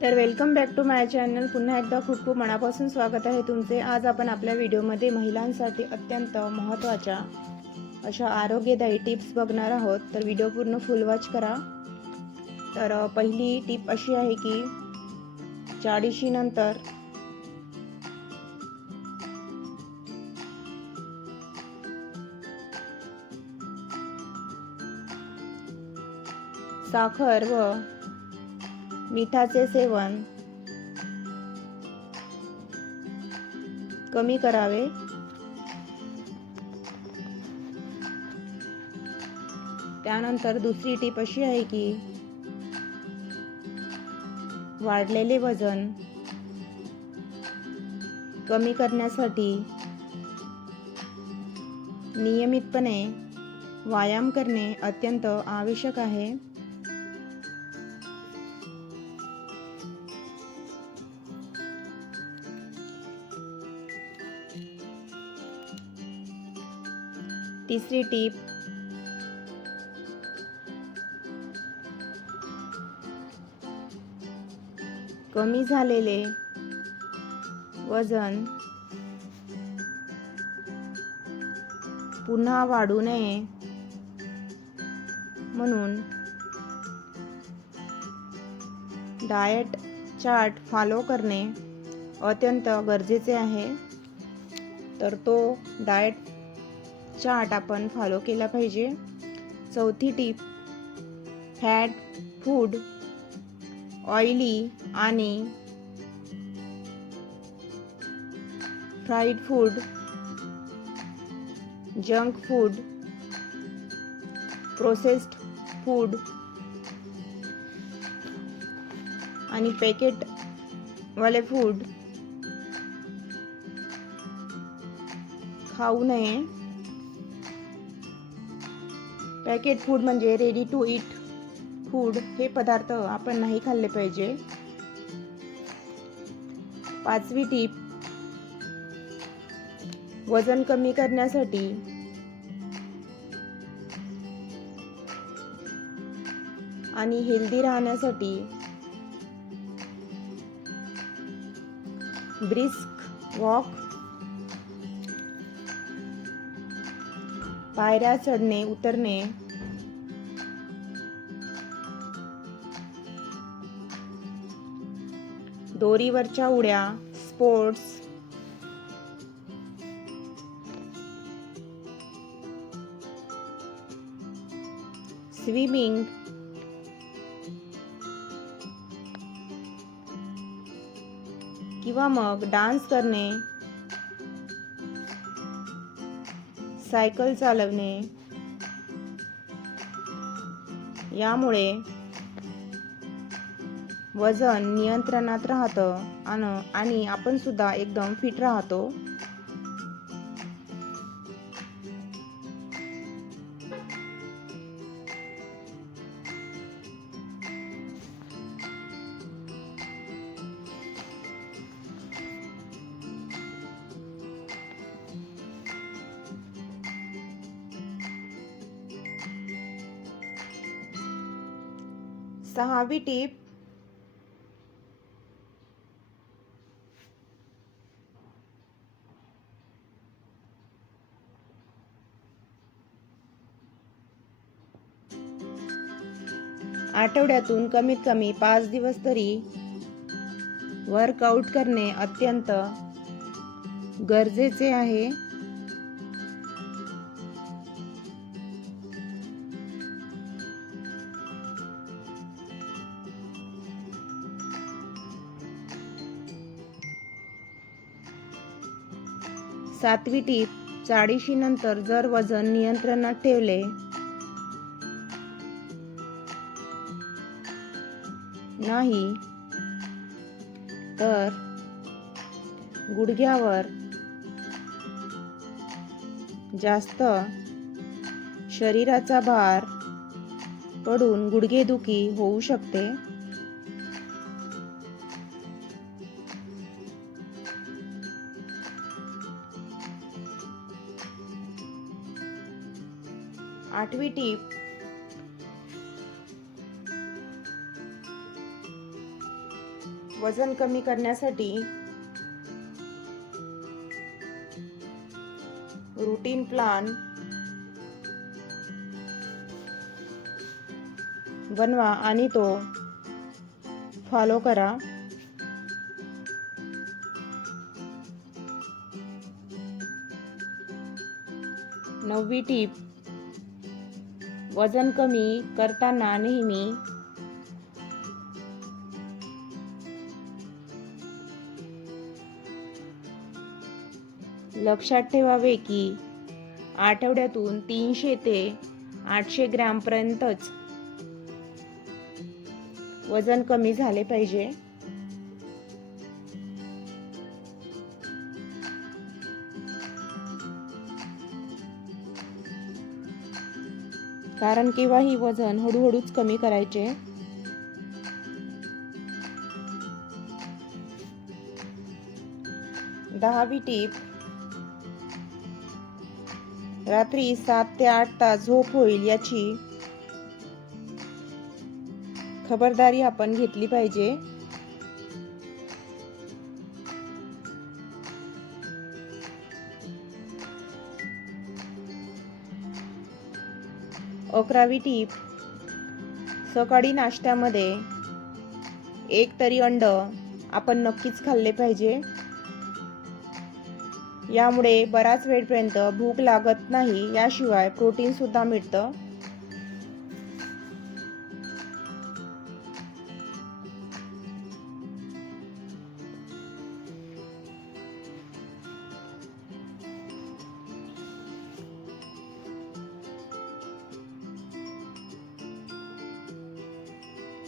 तर welcome back to my channel. पुन्हा एकदा खूप खूप मनापासून स्वागत आहे तुमचे. आज आपण आपल्या व्हिडिओमध्ये महिलांसाठी अत्यंत महत्त्वाच्या अशा आरोग्यदायी टिप्स बघणार आहोत. तर व्हिडिओ पूर्ण फुल वॉच करा. तर पहिली टिप अशी आहे की 40 नंतर साखर व मिठाचे सेवन कमी करावे. त्यानंतर दुसरी टिप अशी आहे की वाढलेले वजन कमी करण्यासाठी नियमितपणे व्यायाम करणे अत्यंत आवश्यक आहे. तिसरी टीप कमी झालेले वजन पुन्हा वाढू नये म्हणून डाएट चार्ट फॉलो करणे अत्यंत गरजेचे आहे. तर तो डाएट चार्ट आपण फॉलो केला पाहिजे. चौथी टीप फॅट फूड, ऑइली आणि fried food, junk food, processed food आणि पॅकेटवाले फूड खाऊ नये. पॅकेट फूड म्हणजे रेडी टू ईट फूड, हे पदार्थ आपण नाही खाल्ले पाहिजे. पाचवी टीप वजन कमी करण्यासाठी आणि हेल्दी राहण्यासाठी ब्रिस्क वॉक, पायऱ्या चढणे उतरणे, दोरीवरच्या उड्या, स्पोर्ट्स, स्विमिंग, किंवा मग डान्स करणे, सायकल चालवणे, यामुळे वजन नियंत्रणात राहतं आणि आपण सुद्धा एकदम फिट राहतो. सहावी टीप आठवड्यातून कमीत कमी 5 दिवस तरी वर्कआउट करणे अत्यंत गरजेचे आहे. सातवी टीप 40 नंतर जर वजन नियंत्रणात ठेवले नाही तर गुडघ्यावर जास्त शरीराचा भार पडून गुडघेदुखी होऊ शकते. आठवी टीप वजन कमी करण्यासाठी रूटीन प्लॅन बनवा आणि तो फॉलो करा. नववी टीप, वजन कमी करताना नेहमी लक्षात ठेवावे की आठवड्यातून 300 ते 800 ग्रॅम पर्यंतच वजन कमी झाले पाहिजे. कारण केव्हाही वजन हळूहळूच कमी करायचे. दहावी टीप, रात्री 7 ते 8 तास झोप होईल याची खबरदारी आपण घेतली पाहिजे. अकरावी टीप, सकाळी नाश्त्यामध्ये एक तरी अंड आपण नक्कीच खाल्ले पाहिजे. यामुळे बराच वेळपर्यंत भूक लागत नाही, याशिवाय प्रोटीन सुद्धा मिळतं.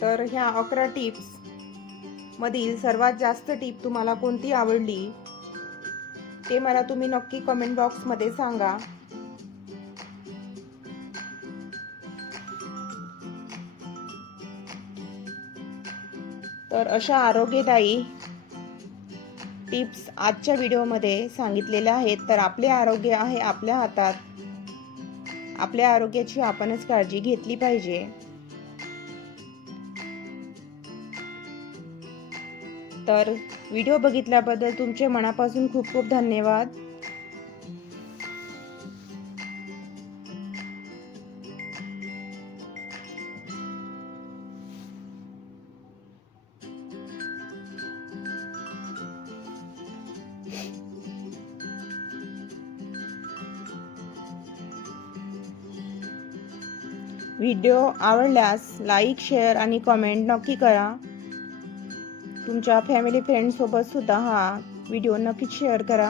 तर ह्या 11 टिप्स मधील सर्वात जास्त टीप तुम्हाला कोणती आवडली ते मला तुम्ही नक्की कमेंट बॉक्समध्ये सांगा. तर अशा आरोग्यदायी टिप्स आजच्या व्हिडिओमध्ये सांगितलेल्या आहेत. तर आपले आरोग्य आहे आपल्या हातात. आपल्या आरोग्याची आपणच काळजी घेतली पाहिजे. तर व्हिडिओ बघितल्याबद्दल तुमचे मनापासून खूप खूप धन्यवाद. व्हिडिओ आवडल्यास लाईक, शेअर आणि कमेंट नक्की करा. तुमच्या फॅमिली फ्रेंड सोबत सुद्धा हा व्हिडिओ नक्कीच शेअर करा.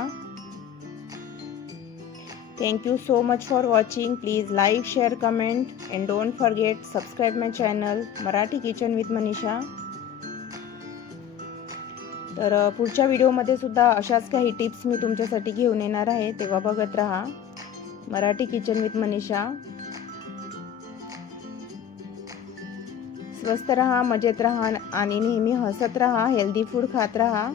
Thank you so much for watching. Please like, share, comment and don't forget subscribe my channel Marathi kitchen with Manisha. तर पुढच्या व्हिडिओमध्ये सुद्धा अशाच काही टिप्स मी तुमच्यासाठी घेऊन येणार आहे. तेव्हा बघत राहा मराठी किचन विथ मनीषा. स्वस्थ रहा, मजेत रहा आणि नेहमी हसत रहा, हेल्दी फूड खात रहा.